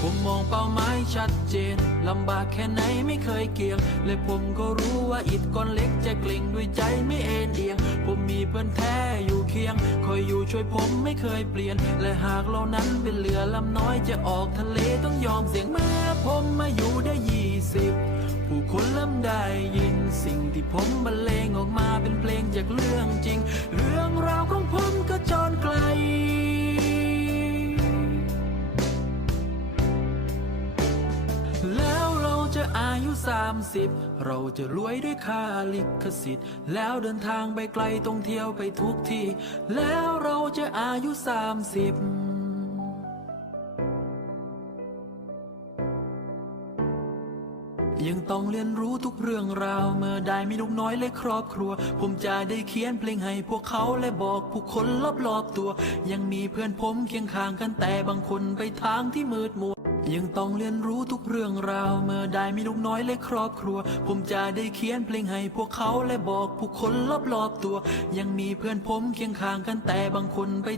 ผมมองเป้าหมายชัดเจน ลำบากแค่ไหนไม่เคยเกี่ยง และผมก็รู้ว่าอิดก้อนเล็กจะเกล่งด้วยใจไม่เอ็นเอียง ผมมีเพื่อนแท้อยู่เคียง คอยอยู่ช่วยผมไม่เคยเปลี่ยน และหากเรานั้นเป็นเรือลำน้อยจะออกทะเลต้องยอมเสี่ยงเมื่อผมมาอยู่ได้ยี่สิบผู้คนเริ่มได้ยินสิ่งที่ผมบรรเลงออกมาเป็นเพลงจากเรื่องจริงเรื่อ จะอายุ 30 เราจะรวยด้วยค่าลิขสิทธิ์ แล้วเดินทางไปไกลต้องเที่ยวไปทุกที่ แล้วเราจะอายุ 30ยังต้องเรียนรู้ทุกเรื่องราว เมื่อได้มีลูกน้อยและครอบครัว ผมจะได้เขียนเพลงให้พวกเขาและบอกผู้คนรอบๆตัว ยังมีเพื่อนผมเคียงข้างกันแต่บางคนไปทางที่มืดมัว ยังต้องเรียนรู้ทุกเรื่องราว เมื่อได้มีลูกน้อยและครอบครัว ผมจะได้เขียนเพลงให้พวกเขาและบอกผู้คนรอบๆตัว ยังมีเพื่อนผมเคียงข้างกันแต่บางคนไป